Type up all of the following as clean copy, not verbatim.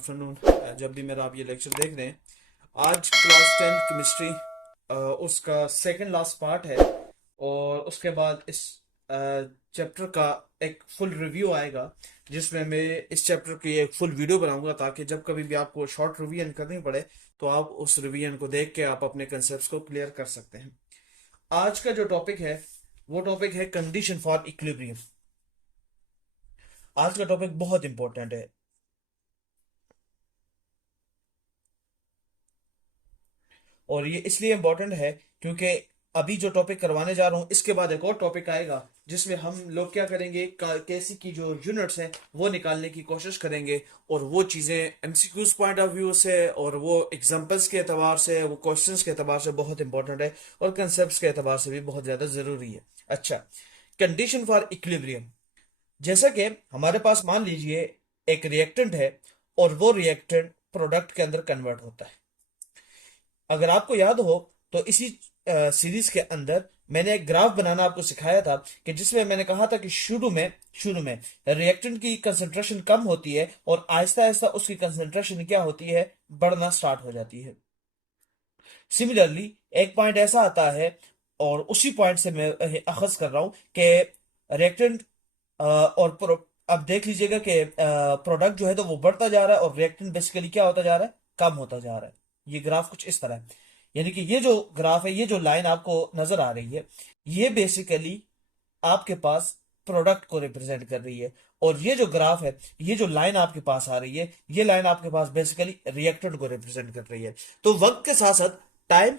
Afternoon, जब भी मेरा आप ये लेक्चर देख रहे हैं। आज क्लास 10 केमिस्ट्री उसका सेकंड लास्ट पार्ट है। और उसके बाद इस चैप्टर का एक फुल रिव्यू आएगा, जिसमें मैं इस चैप्टर की एक फुल वीडियो बनाऊंगा, ताकि जब कभी भी आपको शॉर्ट रिवीजन करनी पड़े तो आप उस रिवीजन को देख के आप अपने कंसेप्ट को क्लियर कर सकते हैं। आज का जो टॉपिक है वो टॉपिक है कंडीशन फॉर इक्विलिब्रियम। आज का टॉपिक बहुत इंपॉर्टेंट है। और ये इसलिए इम्पोर्टेंट है क्योंकि अभी जो टॉपिक करवाने जा रहा हूँ इसके बाद एक और टॉपिक आएगा, जिसमें हम लोग क्या करेंगे, कैसी की जो यूनिट्स हैं वो निकालने की कोशिश करेंगे। और वो चीज़ें एमसीक्यूज पॉइंट ऑफ व्यू से और वो एग्जांपल्स के एतबार से, वो क्वेश्चंस के एतबार से बहुत इंपॉर्टेंट है, और कंसेप्ट के एतबार से भी बहुत ज़्यादा ज़रूरी है। अच्छा, कंडीशन फॉर इक्विलिब्रियम। जैसा कि हमारे पास मान लीजिए एक रिएक्टेंट है, और वो रिएक्टेंट प्रोडक्ट के अंदर कन्वर्ट होता है। अगर आपको याद हो तो इसी सीरीज के अंदर मैंने एक ग्राफ बनाना आपको सिखाया था, कि जिसमें मैंने कहा था कि शुरू में रिएक्टेंट की कंसंट्रेशन कम होती है, और आहिस्ता आहिस्ता उसकी कंसंट्रेशन क्या होती है, बढ़ना स्टार्ट हो जाती है। सिमिलरली एक पॉइंट ऐसा आता है, और उसी पॉइंट से मैं अखज कर रहा हूं कि रिएक्टेंट अब देख लीजिएगा कि प्रोडक्ट जो है तो वो बढ़ता जा रहा है, और रिएक्टेंट बेसिकली क्या होता जा रहा है, कम होता जा रहा है। ये ग्राफ कुछ इस तरह है। यानी कि ये जो ग्राफ है, ये जो लाइन आपको नजर आ रही है, ये बेसिकली आपके पास प्रोडक्ट को रिप्रेजेंट कर रही है। और ये जो ग्राफ है, ये जो लाइन आपके पास आ रही है, ये लाइन आपके पास बेसिकली रिएक्टेंट को रिप्रेजेंट कर रही है। तो वक्त के साथ साथ टाइम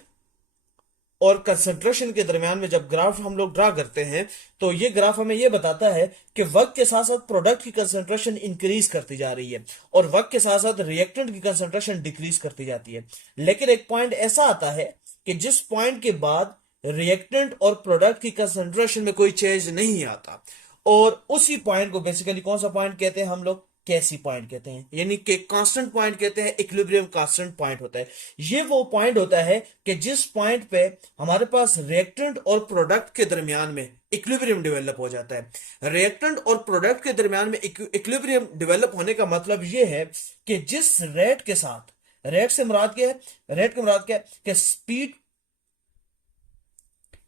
और कंसंट्रेशन के दरमियान में जब ग्राफ हम लोग ड्रा करते हैं, तो ये ग्राफ हमें ये बताता है कि वक्त के साथ साथ प्रोडक्ट की कंसंट्रेशन इंक्रीज करती जा रही है, और वक्त के साथ साथ रिएक्टेंट की कंसंट्रेशन डिक्रीज करती जाती है। लेकिन एक पॉइंट ऐसा आता है कि जिस पॉइंट के बाद रिएक्टेंट और प्रोडक्ट की कंसंट्रेशन में कोई चेंज नहीं आता, और उसी पॉइंट को बेसिकली कौन सा पॉइंट कहते हैं हम लोग, कैसी पॉइंट कहते हैं, यानी कि कांस्टेंट पॉइंट कहते हैं। इक्विलिब्रियम कांस्टेंट पॉइंट होता है। ये वो पॉइंट होता है कि जिस पॉइंट पे हमारे पास रिएक्टेंट और प्रोडक्ट के दरमियान में इक्विलिब्रियम डेवलप हो जाता है। रिएक्टेंट और प्रोडक्ट के दरमियान में इक्विलिब्रियम डेवलप होने का मतलब ये है कि जिस रेट के साथ, रेट से मुराद क्या है, रेट के मुराद क्या है कि स्पीड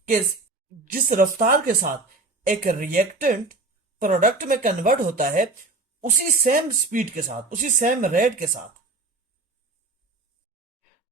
के, जिस रफ्तार के साथ एक रिएक्टेंट प्रोडक्ट में कन्वर्ट होता है, उसी सेम स्पीड के साथ, उसी सेम रेट के साथ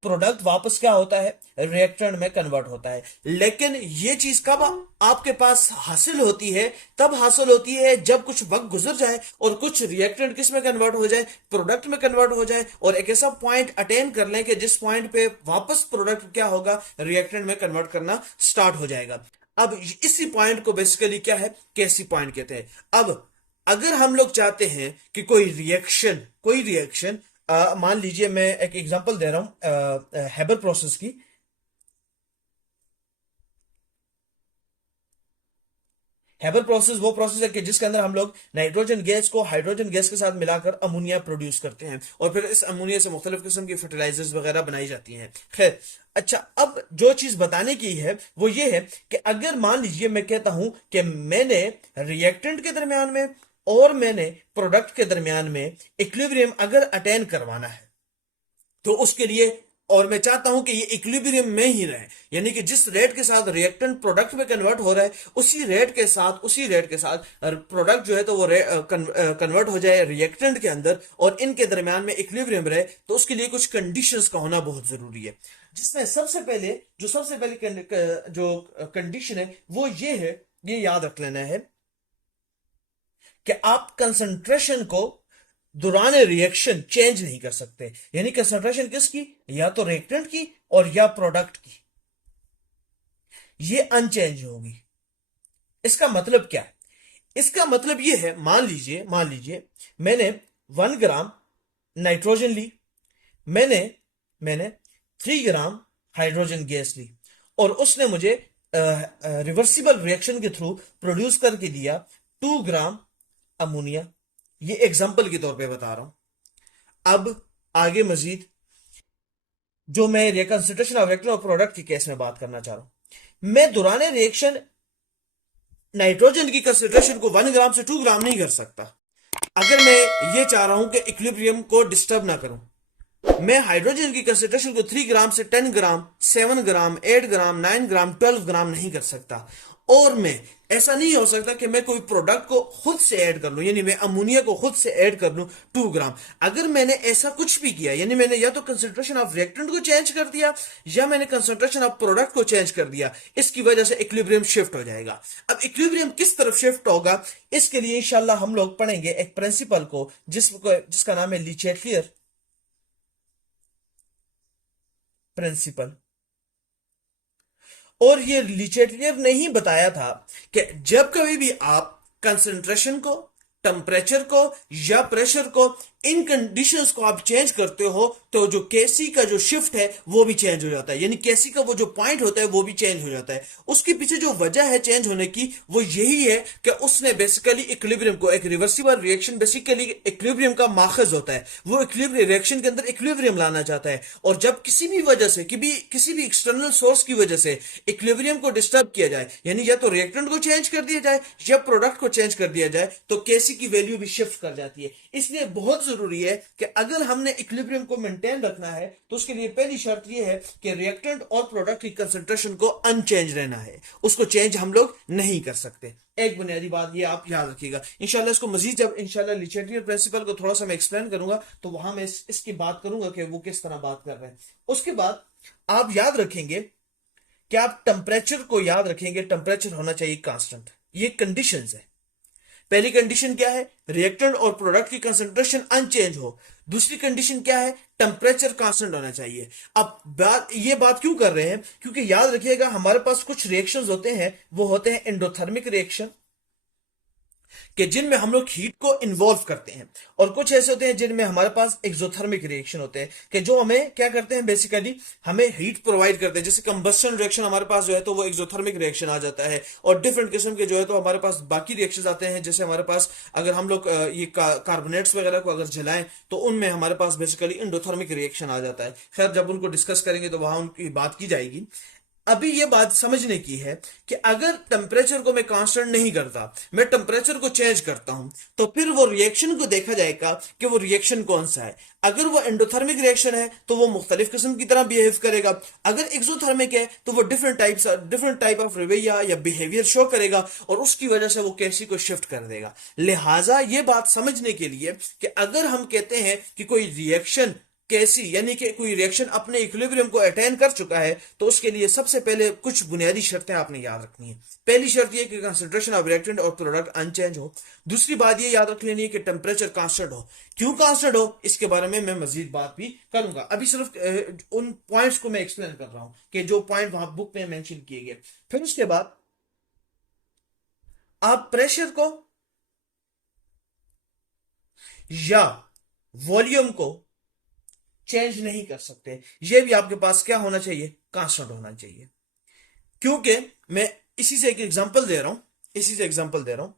प्रोडक्ट वापस क्या होता है, रिएक्टेंट में कन्वर्ट होता है। लेकिन ये चीज कब आपके पास हासिल होती है, तब हासिल होती है जब कुछ वक्त गुजर जाए और कुछ रिएक्टेंट किस में कन्वर्ट हो जाए, प्रोडक्ट में कन्वर्ट हो जाए, और एक ऐसा पॉइंट अटेन कर लें कि जिस पॉइंट पे वापस प्रोडक्ट क्या होगा, रिएक्टेंट में कन्वर्ट करना स्टार्ट हो जाएगा। अब इसी पॉइंट को बेसिकली क्या है, कैसी पॉइंट कहते हैं। अब अगर हम लोग चाहते हैं कि कोई रिएक्शन मान लीजिए, मैं एक एग्जांपल दे रहा हूं हेबर प्रोसेस की। हेबर प्रोसेस वो प्रोसेस है कि जिसके अंदर हम लोग नाइट्रोजन गैस को हाइड्रोजन गैस के साथ मिलाकर अमोनिया प्रोड्यूस करते हैं, और फिर इस अमोनिया से मुख्तलिफ किस्म की फर्टिलाइजर्स वगैरह बनाई जाती हैं। खैर, अच्छा, अब जो चीज बताने की है वो ये है कि अगर मान लीजिए मैं कहता हूं कि मैंने रिएक्टेंट के दरमियान में और मैंने प्रोडक्ट के दरमियान में इक्विलिब्रियम अगर अटेन करवाना है, तो उसके लिए, और मैं चाहता हूं कि ये इक्विलिब्रियम में ही रहे, यानी कि जिस रेट के साथ रिएक्टेंट प्रोडक्ट में कन्वर्ट हो रहा है, उसी रेट के साथ प्रोडक्ट जो है तो वो कन्वर्ट हो जाए रिएक्टेंट के अंदर, और इनके दरमियान में इक्विलिब्रियम रहे, तो उसके लिए कुछ कंडीशंस का होना बहुत जरूरी है। जिसमें जो कंडीशन है वो ये है, ये याद रख लेना है कि आप कंसंट्रेशन को दौरान रिएक्शन चेंज नहीं कर सकते। यानी कंसंट्रेशन किसकी, या तो रिएक्टेंट की और या प्रोडक्ट की, ये अनचेंज होगी। इसका मतलब क्या है, इसका मतलब ये है, मान लीजिए मैंने 1 ग्राम नाइट्रोजन ली, मैंने 3 ग्राम हाइड्रोजन गैस ली, और उसने मुझे रिवर्सिबल रिएक्शन के थ्रू प्रोड्यूस करके दिया 2 ग्राम अमोनिया। ये एग्जाम्पल के तौर पे बता रहा हूं। अब आगे मजीद जो मैं रिकंसिडरेशन ऑफ रिएक्टेंट और प्रोडक्ट की केस में बात करना चाह रहा हूं, मैं दौरान रिएक्शन नाइट्रोजन की कंसिडरेशन को 1 ग्राम से 2 ग्राम नहीं कर सकता। अगर मैं ये चाह रहा हूं कि इक्विलिब्रियम को डिस्टर्ब ना करूं, मैं हाइड्रोजन की कंसेंट्रेशन को 3 ग्राम से 10 ग्राम, 7 ग्राम, 8 ग्राम, 9 ग्राम, 12 ग्राम नहीं कर सकता। और मैं ऐसा नहीं हो सकता कि मैं कोई प्रोडक्ट को खुद से ऐड कर लूं, यानी मैं अमोनिया को खुद से ऐड कर लूं 2 ग्राम। अगर मैंने ऐसा कुछ भी किया, यानी मैंने या तो कंसेंट्रेशन ऑफ रिएक्टेंट को चेंज कर दिया या मैंने कंसेंट्रेशन ऑफ प्रोडक्ट को चेंज कर दिया, इसकी वजह से इक्विलिब्रियम शिफ्ट हो जाएगा। अब इक्विलिब्रियम किस तरफ शिफ्ट होगा, इसके लिए इंशाल्लाह हम लोग पढ़ेंगे एक प्रिंसिपल को जिसका नाम है ली चैटलियर प्रिंसिपल। और ये लिचेटियर ने ही बताया था कि जब कभी भी आप कंसंट्रेशन को, टेम्परेचर को या प्रेशर को, इन कंडीशंस को आप चेंज करते हो तो जो केसी का जो शिफ्ट है वो भी चेंज हो जाता है, यानी केसी का वो जो पॉइंट होता है वो भी चेंज हो जाता है। उसके पीछे जो वजह है चेंज होने की वो यही है कि उसने बेसिकली इक्विलिब्रियम को, एक रिवर्सिबल रिएक्शन बेसिकली इक्विलिब्रियम का माखज होता है, वो इक्विलिब्रियम रिएक्शन के अंदर इक्विलिब्रियम लाना चाहता है। और जब किसी भी वजह से किसी भी एक्सटर्नल सोर्स की वजह से इक्विलिब्रियम को डिस्टर्ब किया जाए, यानी या तो रिएक्टेंट को चेंज कर दिया जाए या प्रोडक्ट को चेंज कर दिया जाए, तो केसी की वैल्यू भी शिफ्ट कर जाती है। इसलिए बहुत जरूरी है कि अगर हमने इक्विलिब्रियम को मेंटेन रखना है तो उसके लिए पहली शर्त यह है कि रिएक्टेंट और प्रोडक्ट की कंसंट्रेशन को अनचेंज रहना है, उसको चेंज हम लोग नहीं कर सकते। एक बुनियादी बात ये आप याद रखिएगा। इंशाल्लाह इसको मजीद जब इंशाल्लाह लिचेटियर प्रिंसिपल को थोड़ा सा मैं एक्सप्लेन करूंगा तो वहां मैं इसकी बात करूंगा कि वो किस तरह बात कर रहे हैं। उसके बाद आप याद रखेंगे कि आप टेम्परेचर को याद रखेंगे, टेम्परेचर होना चाहिए कांस्टेंट। ये कंडीशंस है। पहली कंडीशन क्या है, रिएक्टेंट और प्रोडक्ट की कंसंट्रेशन अनचेंज हो। दूसरी कंडीशन क्या है, टेम्परेचर कांस्टेंट होना चाहिए। अब ये बात क्यों कर रहे हैं, क्योंकि याद रखिएगा हमारे पास कुछ रिएक्शंस होते हैं, वो होते हैं एंडोथर्मिक रिएक्शन कि जिनमें हम लोग हीट को इन्वॉल्व करते हैं, और कुछ ऐसे होते हैं जिनमें हमारे पास एक्सोथर्मिक रिएक्शन होते हैं कि जो हमें क्या करते हैं, बेसिकली हमें हीट प्रोवाइड करते हैं। जैसे कंबस्टन रिएक्शन हमारे पास जो है तो वो एक्सोथर्मिक रिएक्शन आ जाता है, और डिफरेंट किस्म के जो है तो हमारे पास बाकी रिएक्शन आते हैं। जैसे हमारे पास अगर हम लोग ये कार्बोनेट्स वगैरह को अगर जलाएं तो उनमें हमारे पास बेसिकली एंडोथर्मिक रिएक्शन आ जाता है। खैर जब उनको डिस्कस करेंगे तो वहां उनकी बात की जाएगी। अभी ये बात समझने की है कि अगर टेम्परेचर को मैं कांस्टेंट नहीं करता, मैं टेम्परेचर को चेंज करता हूं, तो फिर वो रिएक्शन को देखा जाएगा कि वो रिएक्शन कौन सा है। अगर वो एंडोथर्मिक रिएक्शन है तो वो मुख्तलिफ किस्म की तरह बिहेव करेगा। अगर एक्सोथर्मिक है तो वो डिफरेंट टाइप ऑफ रवैया या बिहेवियर शो करेगा, और उसकी वजह से वो कैसी को शिफ्ट कर देगा। लिहाजा ये बात समझने के लिए कि अगर हम कहते हैं कि कोई रिएक्शन कैसी, यानी कि कोई रिएक्शन अपने इक्विलिब्रियम को अटेन कर चुका है, तो उसके लिए सबसे पहले कुछ बुनियादी शर्तें आपने याद रखनी है। पहली शर्त यह कि कंसंट्रेशन ऑफ रिएक्टेंट और प्रोडक्ट अनचेंज हो। दूसरी बात यह याद रख लेनी है कि टेम्परेचर कांस्टेंट हो। क्यों कांस्टेंट हो इसके बारे में मैं मजीद बात भी करूंगा। अभी सिर्फ उन पॉइंट्स को मैं एक्सप्लेन कर रहा हूं कि जो पॉइंट वहां बुक में मेंशन किए गए। फिर उसके बाद आप प्रेशर को या वॉल्यूम को चेंज नहीं कर सकते। ये भी आपके पास क्या होना चाहिए, कांस्टेंट होना चाहिए। क्योंकि मैं इसी से एक एग्जांपल दे रहा हूं, इसी से एग्जांपल दे रहा हूं।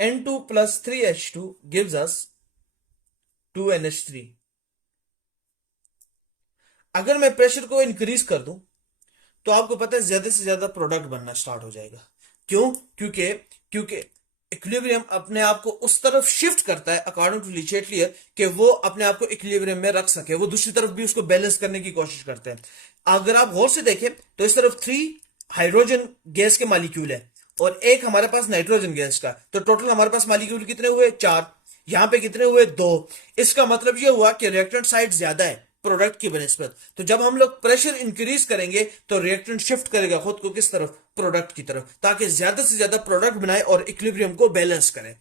N2 plus 3H2 gives us 2NH3। अगर मैं प्रेशर को इंक्रीज कर दूं तो आपको पता है ज्यादा से ज्यादा प्रोडक्ट बनना स्टार्ट हो जाएगा। क्यों, क्योंकि क्योंकि इक्विलिब्रियम अपने आप को उस तरफ शिफ्ट करता है अकॉर्डिंग टू ली चैटलियर कि वो अपने आप को इक्विलिब्रियम में रख सके, वो दूसरी तरफ भी उसको बैलेंस करने की कोशिश करते हैं। अगर आप गौर से देखें तो इस तरफ 3 हाइड्रोजन गैस के मॉलिक्यूल है और एक हमारे पास नाइट्रोजन गैस का, तो टोटल हमारे पास मॉलिक्यूल कितने हुए, 4। यहां पे कितने हुए, 2। इसका मतलब यह हुआ कि रिएक्टेंट साइड ज्यादा है प्रोडक्ट की बनस्बत। तो जब हम लोग प्रेशर इंक्रीज करेंगे तो रिएक्टेंट शिफ्ट करेगा खुद को किस तरफ, प्रोडक्ट की तरफ, ताकि ज्यादा से ज्यादा प्रोडक्ट बनाए और इक्विलिब्रियम को बैलेंस करे।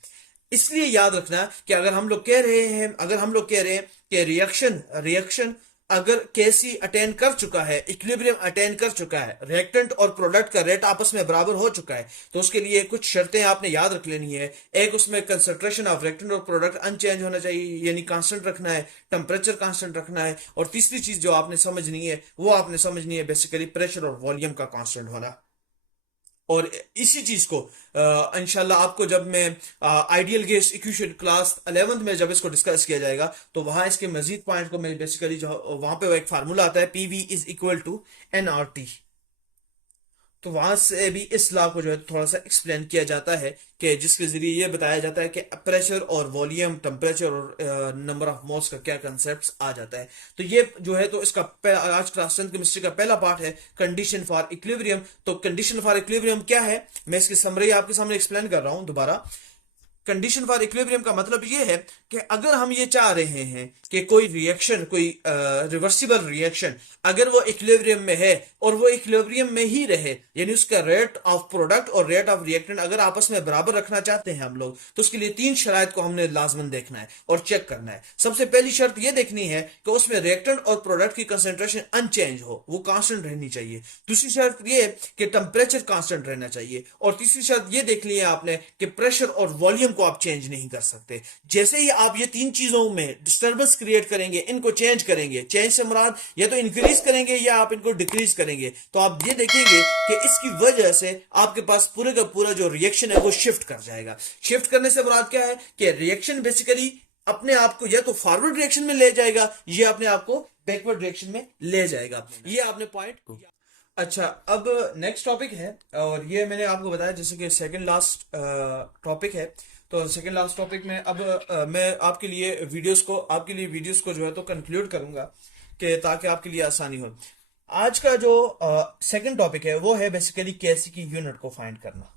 इसलिए याद रखना कि अगर हम लोग कह रहे हैं कि रिएक्शन अगर केसी अटेन कर चुका है, इक्विलिब्रियम अटेन कर चुका है, रिएक्टेंट और प्रोडक्ट का रेट आपस में बराबर हो चुका है, तो उसके लिए कुछ शर्तें आपने याद रख लेनी है। एक, उसमें कंसंट्रेशन ऑफ रिएक्टेंट और प्रोडक्ट अनचेंज होना चाहिए, यानी कांस्टेंट रखना है, टेम्परेचर कांस्टेंट रखना है, और तीसरी चीज जो आपने समझनी है वो आपने समझनी है बेसिकली प्रेशर और वॉल्यूम का कांस्टेंट होना। और इसी चीज को इंशाल्लाह आपको जब मैं ideal gas equation class 11th में जब इसको डिस्कस किया जाएगा तो वहां इसके मजीद पॉइंट को मैं बेसिकली जो वहां पे एक फार्मूला आता है, PV is equal to NRT. तो वहां से भी इस लॉ को जो है थोड़ा सा एक्सप्लेन किया जाता है कि जिसके जरिए ये बताया जाता है कि प्रेशर और वॉल्यूम, टेम्परेचर और नंबर ऑफ मोल्स का क्या कंसेप्ट आ जाता है। तो ये जो है तो इसका आज का स्ट्रेंथ केमिस्ट्री का पहला पार्ट है कंडीशन फॉर इक्विलिब्रियम। तो कंडीशन फॉर इक्विलिब्रियम क्या है, मैं इसकी समरी आपके सामने एक्सप्लेन कर रहा हूं दोबारा। कंडीशन फॉर इक्विलिब्रियम का मतलब ये है कि अगर हम ये चाह रहे हैं कि कोई रिएक्शन, कोई रिवर्सिबल रिएक्शन अगर वो इक्विलिब्रियम में है और वो इक्विलिब्रियम में ही रहे, यानी उसका रेट ऑफ प्रोडक्ट और रेट ऑफ रिएक्टेंट अगर आपस में बराबर रखना चाहते हैं हम लोग, तो उसके लिए तीन शराइत को हमने लाजमन देखना है और चेक करना है। सबसे पहली शर्त ये देखनी है कि उसमें रिएक्टेंट और प्रोडक्ट की कंसेंट्रेशन अनचेंज हो, वो कांस्टेंट रहनी चाहिए। दूसरी शर्त ये कि टेम्परेचर कांस्टेंट रहना चाहिए। और तीसरी शर्त ये देख ली है आपने कि प्रेशर और वॉल्यूम को आप चेंज नहीं कर सकते। जैसे ही आप ये तीन चीजों में डिस्टर्बेंस क्रिएट करेंगे, इनको चेंज करेंगे, चेंज से मुराद या तो इंक्रीज करेंगे या आप इनको डिक्रीज करेंगे, तो आप ये देखेंगे कि इसकी वजह से आपके पास पूरे का पूरा जो रिएक्शन है वो शिफ्ट कर जाएगा। शिफ्ट करने से मुराद क्या है कि रिएक्शन बेसिकली अपने आप को या तो फॉरवर्ड रिएक्शन में ले जाएगा या अपने आप को बैकवर्ड रिएक्शन में ले जाएगा। ये आपने पॉइंट। अच्छा, अब नेक्स्ट टॉपिक है और ये मैंने आपको बताया जैसे कि सेकंड लास्ट टॉपिक है। तो सेकंड लास्ट टॉपिक में अब मैं आपके लिए वीडियोस को जो है तो कंक्लूड करूंगा कि ताकि आपके लिए आसानी हो। आज का जो सेकंड टॉपिक है वो है बेसिकली केसी की यूनिट को फाइंड करना।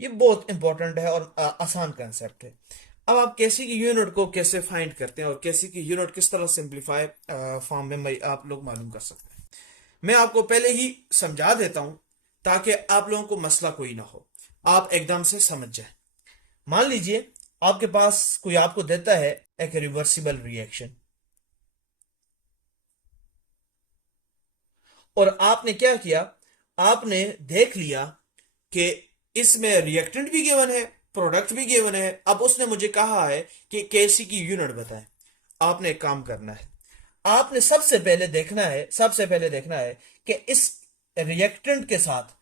ये बहुत इंपॉर्टेंट है और आसान कंसेप्ट है। अब आप केसी की यूनिट को कैसे फाइंड करते हैं और केसी की यूनिट किस तरह सिंप्लीफाई फॉर्म में आप लोग मालूम कर सकते हैं, मैं आपको पहले ही समझा देता हूं ताकि आप लोगों को मसला कोई ना हो, आप एकदम से समझ जाए। मान लीजिए आपके पास कोई आपको देता है एक रिवर्सिबल रिएक्शन और आपने क्या किया, आपने देख लिया कि इसमें रिएक्टेंट भी गिवन है, प्रोडक्ट भी गिवन है। अब उसने मुझे कहा है कि केसी की यूनिट बताएं। आपने एक काम करना है, आपने सबसे पहले देखना है कि इस रिएक्टेंट के साथ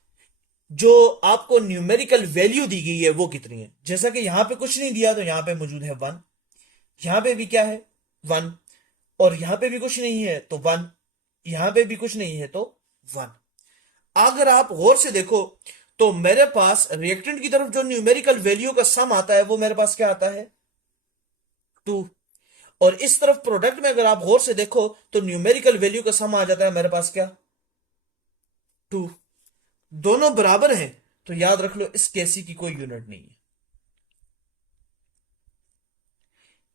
जो आपको न्यूमेरिकल वैल्यू दी गई है वो कितनी है। जैसा कि यहां पे कुछ नहीं दिया तो यहां पे मौजूद है 1, यहां पे भी क्या है 1, और यहां पे भी कुछ नहीं है तो 1, यहां पे भी कुछ नहीं है तो 1। अगर आप गौर से देखो तो मेरे पास रिएक्टेंट की तरफ जो न्यूमेरिकल वैल्यू का सम आता है वो मेरे पास क्या आता है 2, और इस तरफ प्रोडक्ट में अगर आप गौर से देखो तो न्यूमेरिकल वैल्यू का सम आ जाता है मेरे पास क्या 2। दोनों बराबर हैं तो याद रख लो इस केसी की कोई यूनिट नहीं है।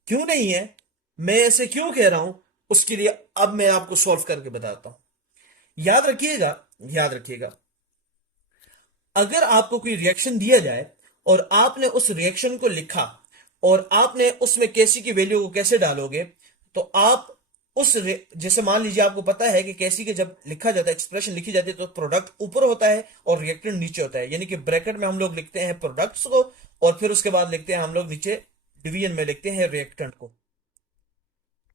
क्यों नहीं है, मैं ऐसे क्यों कह रहा हूं, उसके लिए अब मैं आपको सॉल्व करके बताता हूं। याद रखिएगा अगर आपको कोई रिएक्शन दिया जाए और आपने उस रिएक्शन को लिखा और आपने उसमें केसी की वैल्यू को कैसे डालोगे, तो आप जैसे मान लीजिए आपको पता है कि केसी के जब लिखा जाता है, एक्सप्रेशन लिखी जाती है, तो प्रोडक्ट ऊपर होता है और रिएक्टेंट नीचे होता है। यानी कि ब्रैकेट में हम लोग लिखते हैं प्रोडक्ट्स को और फिर उसके बाद लिखते हैं हम लोग नीचे डिवीजन में लिखते हैं रिएक्टेंट को।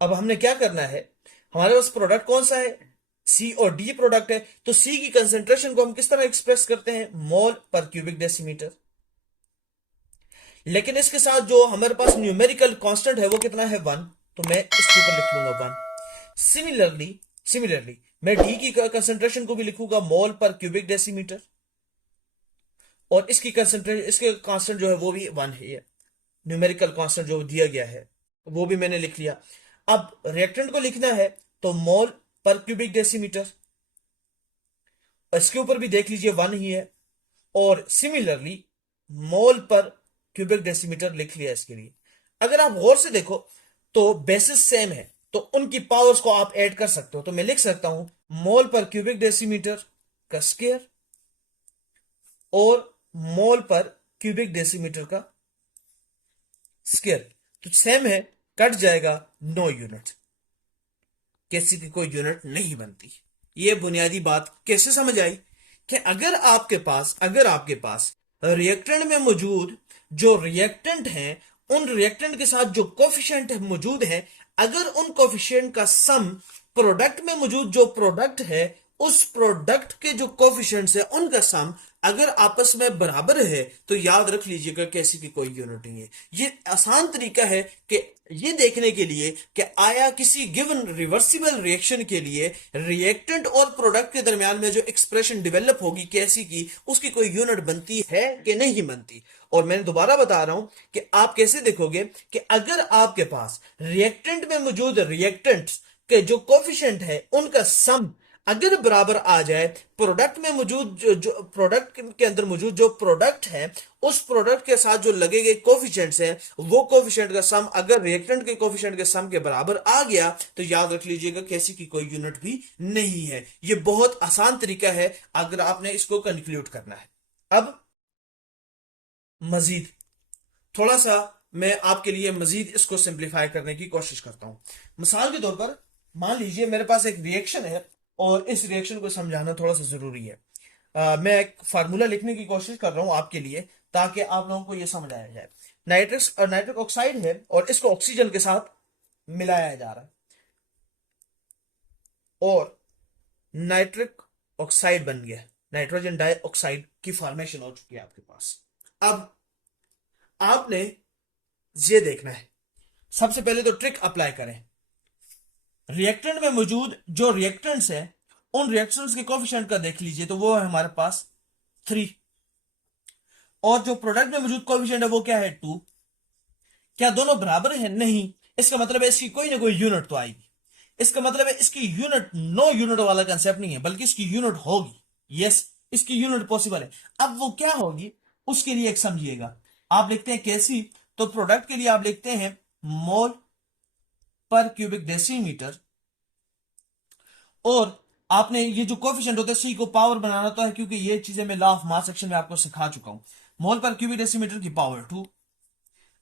अब हमने क्या करना है, हमारे पास प्रोडक्ट कौन सा है, सी और डी प्रोडक्ट है, तो सी की कंसेंट्रेशन को हम किस तरह एक्सप्रेस करते हैं, मोल पर क्यूबिक डेसीमीटर। लेकिन इसके साथ जो हमारे पास न्यूमेरिकल कांस्टेंट है वो कितना है 1, तो मैं इसके ऊपर लिख लूंगा 1। सिमिलरली मैं डी की कंसेंट्रेशन को भी लिखूंगा मोल पर क्यूबिक डेसीमीटर, और इसकी कंसेंट्रेशन, इसके कांस्टेंट जो है वो भी 1 है। न्यूमेरिकल कांस्टेंट जो दिया गया है वो भी मैंने लिख लिया। अब रिएक्टेंट को लिखना है तो मोल पर क्यूबिक डेसीमीटर, इसके ऊपर भी देख लीजिए 1 ही है, और सिमिलरली मोल पर क्यूबिक डेसीमीटर लिख लिया इसके लिए। अगर आप गौर से देखो तो बेसिस सेम है तो उनकी पावर्स को आप ऐड कर सकते हो। तो मैं लिख सकता हूं मोल पर क्यूबिक डेसीमीटर का स्क्वायर और मोल पर क्यूबिक डेसीमीटर का स्क्वायर, तो सेम है, कट जाएगा, नो यूनिट, किसी की कोई यूनिट नहीं बनती। ये बुनियादी बात कैसे समझ आई कि अगर आपके पास रिएक्टेंट में मौजूद जो रिएक्टेंट हैं, उन रिएक्टेंट के साथ जो कोफिशिएंट मौजूद है, अगर उन कोफिशिएंट का सम प्रोडक्ट में मौजूद जो प्रोडक्ट है, उस प्रोडक्ट के जो कोफिशिएंट्स है उनका सम अगर आपस में बराबर है तो याद रख लीजिएगा कैसी की कोई यूनिट नहीं है। ये आसान तरीका है कि ये देखने के लिए कि आया किसी गिवन रिवर्सिबल रिएक्शन के लिए रिएक्टेंट और प्रोडक्ट के दरमियान में जो एक्सप्रेशन डेवलप होगी कैसी की, उसकी कोई यूनिट बनती है कि नहीं बनती। और मैंने दोबारा बता रहा हूं कि आप कैसे देखोगे कि अगर आपके पास रिएक्टेंट में मौजूद रिएक्टेंट्स के जो कोफिशिएंट है उनका सम अगर बराबर आ जाए, प्रोडक्ट में मौजूद जो प्रोडक्ट के अंदर मौजूद जो प्रोडक्ट है उस प्रोडक्ट के साथ जो लगे गए कोफिशिएंट्स हैं, वो कोफिशिएंट का सम अगर रिएक्टेंट के कोफिशिएंट के सम के बराबर आ गया तो याद रख लीजिएगा कैसी की कोई यूनिट भी नहीं है। ये बहुत आसान तरीका है अगर आपने इसको कंक्लूड करना है। अब मजीद थोड़ा सा मैं आपके लिए मजीद इसको सिंप्लीफाई करने की कोशिश करता हूं। मिसाल के तौर पर मान लीजिए मेरे पास एक रिएक्शन है और इस रिएक्शन को समझाना थोड़ा सा जरूरी है। मैं एक फार्मूला लिखने की कोशिश कर रहा हूं आपके लिए ताकि आप लोगों को यह समझ आया जाए। नाइट्रिक्स और नाइट्रिक ऑक्साइड है और इसको ऑक्सीजन के साथ मिलाया जा रहा है और नाइट्रिक ऑक्साइड बन गया, नाइट्रोजन डाइऑक्साइड की फॉर्मेशन हो चुकी है आपके पास। अब आपने ये देखना है, सबसे पहले तो ट्रिक अप्लाई करें। रिएक्टेंट में मौजूद जो रिएक्टेंट्स है उन रिएक्टेंट्स के कोफिशिएंट का देख लीजिए तो वो है हमारे पास 3 और जो प्रोडक्ट में मौजूद कोफिशिएंट है वो क्या है 2। क्या दोनों बराबर है? नहीं। इसका मतलब है इसकी कोई ना कोई यूनिट तो आएगी। इसका मतलब है इसकी यूनिट नो यूनिट वाला कंसेप्ट नहीं है बल्कि इसकी यूनिट होगी। यस, इसकी यूनिट पॉसिबल है। अब वो क्या होगी उसके लिए एक समझिएगा। आप लिखते हैं कैसी, तो प्रोडक्ट के लिए आप लिखते हैं मोल पर क्यूबिक डेसीमीटर और आपने ये जो कोफिशिएंट होता है सी को पावर बनाना होता है क्योंकि ये चीजें मैं लॉ ऑफ मास सेक्शन में आपको सिखा चुका हूं। मोल पर क्यूबिक डेसीमीटर की पावर 2।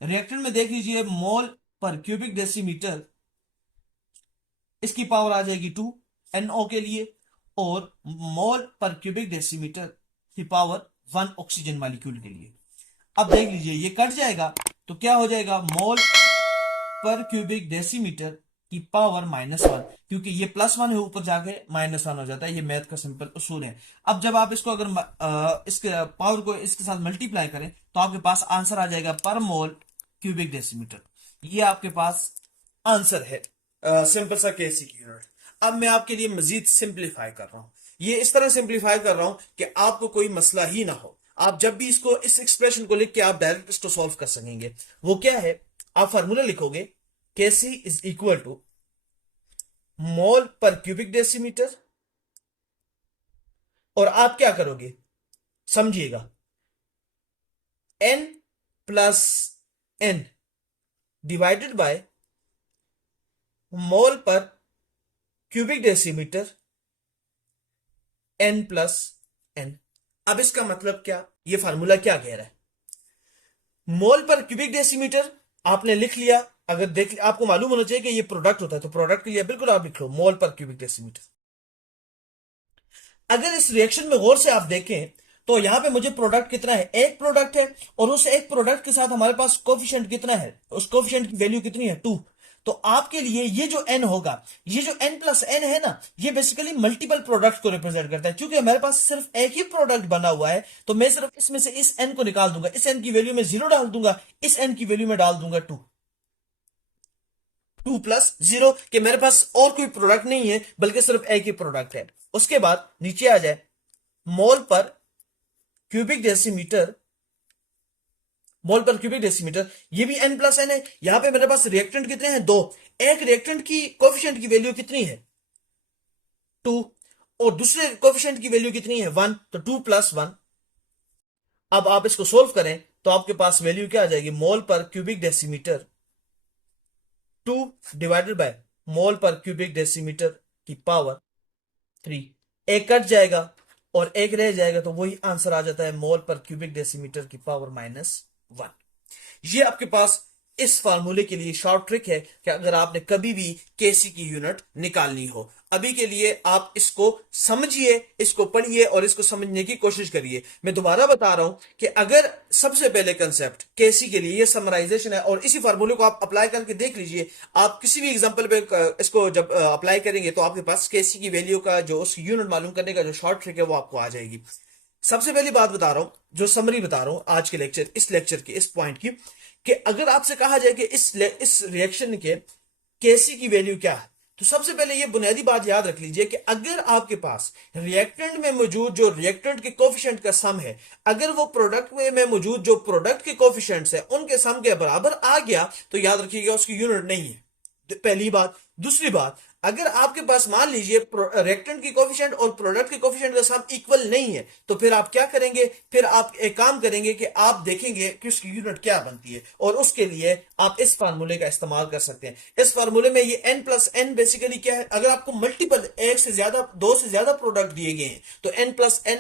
रिएक्टेंट में देख लीजिए मोल पर क्यूबिक डेसीमीटर इसकी पावर आ जाएगी 2 NO के लिए और मोल पर क्यूबिक डेसीमीटर की पावर 1 ऑक्सीजन मॉलिक्यूल के लिए। अब देख लीजिए ये कट जाएगा तो क्या हो जाएगा मोल पर क्यूबिक डेसीमीटर की पावर -1 क्योंकि ये +1 है ऊपर जाके -1 हो जाता है। ये मैथ का सिंपल उसूल है। अब जब आप इसको अगर इसके पावर को इसके साथ मल्टीप्लाई करें तो आपके पास आंसर आ जाएगा पर मोल क्यूबिक डेसीमीटर। ये आपके पास आंसर है सिंपल सा केसी की यूनिट। अब मैं आपके लिए मजीद सिंप्लीफाई कर रहा हूं। ये इस तरह सिंप्लीफाई कर रहा हूं कि आपको कोई मसला ही ना हो। आप जब भी इसको इस एक्सप्रेशन को लिख के आप डायरेक्ट इसको सॉल्व कर सकेंगे। वो क्या है, आप फार्मूला लिखोगे KC is equal to mole per cubic decimetre और आप क्या करोगे समझिएगा n plus n divided by mole per cubic decimetre n plus n। अब इसका मतलब क्या, ये फार्मूला क्या कह रहा है? मोल पर क्यूबिक डेसीमीटर आपने लिख लिया। अगर देख आपको मालूम होना चाहिए कि ये प्रोडक्ट होता है तो प्रोडक्ट के लिए बिल्कुल आप लिख लो मोल पर क्यूबिक डेसीमीटर। अगर इस रिएक्शन में गौर से आप देखें तो यहां पे मुझे प्रोडक्ट कितना है, एक प्रोडक्ट है और उस एक प्रोडक्ट के साथ हमारे पास कोफिशिएंट कितना है, उस कोफिशिएंट की वैल्यू कितनी है 2। तो आपके लिए ये जो n होगा, ये जो n प्लस n है ना, ये बेसिकली मल्टीपल प्रोडक्ट को रिप्रेजेंट करता है। क्योंकि हमारे पास सिर्फ एक ही प्रोडक्ट बना हुआ है तो मैं सिर्फ इसमें से इस n को निकाल दूंगा, इस n की वैल्यू में 0 डाल दूंगा, इस n की वैल्यू में डाल दूंगा 2 प्लस 0 कि मेरे पास और कोई प्रोडक्ट नहीं है बल्कि सिर्फ एक ही प्रोडक्ट है। उसके बाद नीचे आ जाए मोल पर क्यूबिक डेसीमीटर, मोल पर क्यूबिक डेसीमीटर ये भी n प्लस n है। यहां पे मेरे पास रिएक्टेंट कितने हैं 2, एक रिएक्टेंट की कोफिशिएंट की वैल्यू कितनी है 2 और दूसरे कोफिशिएंट की वैल्यू कितनी है 1, तो 2 प्लस 1। अब आप इसको सोल्व करें तो आपके पास वैल्यू क्या आ जाएगी, मोल per cubic decimetre 2 divided by mole per cubic decimetre की पावर 3। एक कट जाएगा और एक रह जाएगा तो वही आंसर आ जाता है मोल पर क्यूबिक डेसीमीटर की पावर -1। ये आपके पास इस फार्मूले के लिए शॉर्ट ट्रिक है कि अगर आपने कभी भी केसी की यूनिट निकालनी हो। अभी के लिए आप इसको समझिए, इसको पढ़िए और इसको समझने की कोशिश करिए। मैं दोबारा बता रहा हूं कि अगर सबसे पहले कंसेप्ट केसी के लिए ये समराइजेशन है और इसी फार्मूले को आप अप्लाई करके देख लीजिए। आप किसी भी एग्जांपल पे इसको जब अप्लाई करेंगे तो आपके पास केसी की वैल्यू का जो उस यूनिट मालूम करने का जो शॉर्ट ट्रिक है वो आपको आ जाएगी। सबसे पहली बात बता रहा हूं, जो समरी बता रहा हूं आज के लेक्चर, इस लेक्चर की, इस पॉइंट की, कि अगर आपसे कहा जाए कि इस रिएक्शन के केसी की वैल्यू क्या है, तो सबसे पहले ये बुनियादी बात याद रख लीजिए कि अगर आपके पास रिएक्टेंट में मौजूद जो रिएक्टेंट के कोफिशिएंट का सम है, अगर वो प्रोडक्ट में मौजूद जो प्रोडक्ट के कोफिशिएंट्स है उनके सम के बराबर आ गया, तो याद रखिएगा उसकी यूनिट नहीं है। पहली बात। दूसरी बात, अगर आपके पास मान लीजिए रिएक्टेंट की कोफिशिएंट और प्रोडक्ट की कोफिशिएंट का सम इक्वल नहीं है, तो फिर आप क्या करेंगे, फिर आप एक काम करेंगे कि आप देखेंगे कि उसकी यूनिट क्या बनती है, और उसके लिए आप इस फार्मूले का इस्तेमाल कर सकते हैं। इस फार्मूले में ये n प्लस एन बेसिकली क्या है, अगर आपको मल्टीपल एक से ज्यादा, दो से ज्यादा प्रोडक्ट दिए गए हैं तो n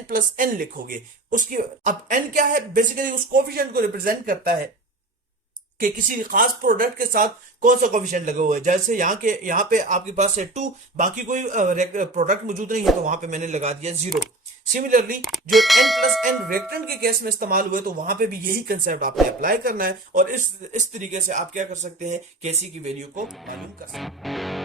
प्लस एन लिखोगे। उसकी अब n क्या है, बेसिकली उस कोफिशिएंट को रिप्रेजेंट करता है कि किसी खास प्रोडक्ट के साथ कौन सा कोफिशिएंट लगा हुआ है। जैसे यहाँ पे आपके पास है 2, बाकी कोई प्रोडक्ट मौजूद नहीं है, तो वहां पे मैंने लगा दिया 0। सिमिलरली जो n प्लस एन रिएक्टेंट के केस में इस्तेमाल हुए, तो वहां पे भी यही कंसेप्ट आपने अप्लाई करना है, और इस तरीके से आप क्या कर सकते हैं, केसी की वैल्यू को मालूम कर सकते हैं।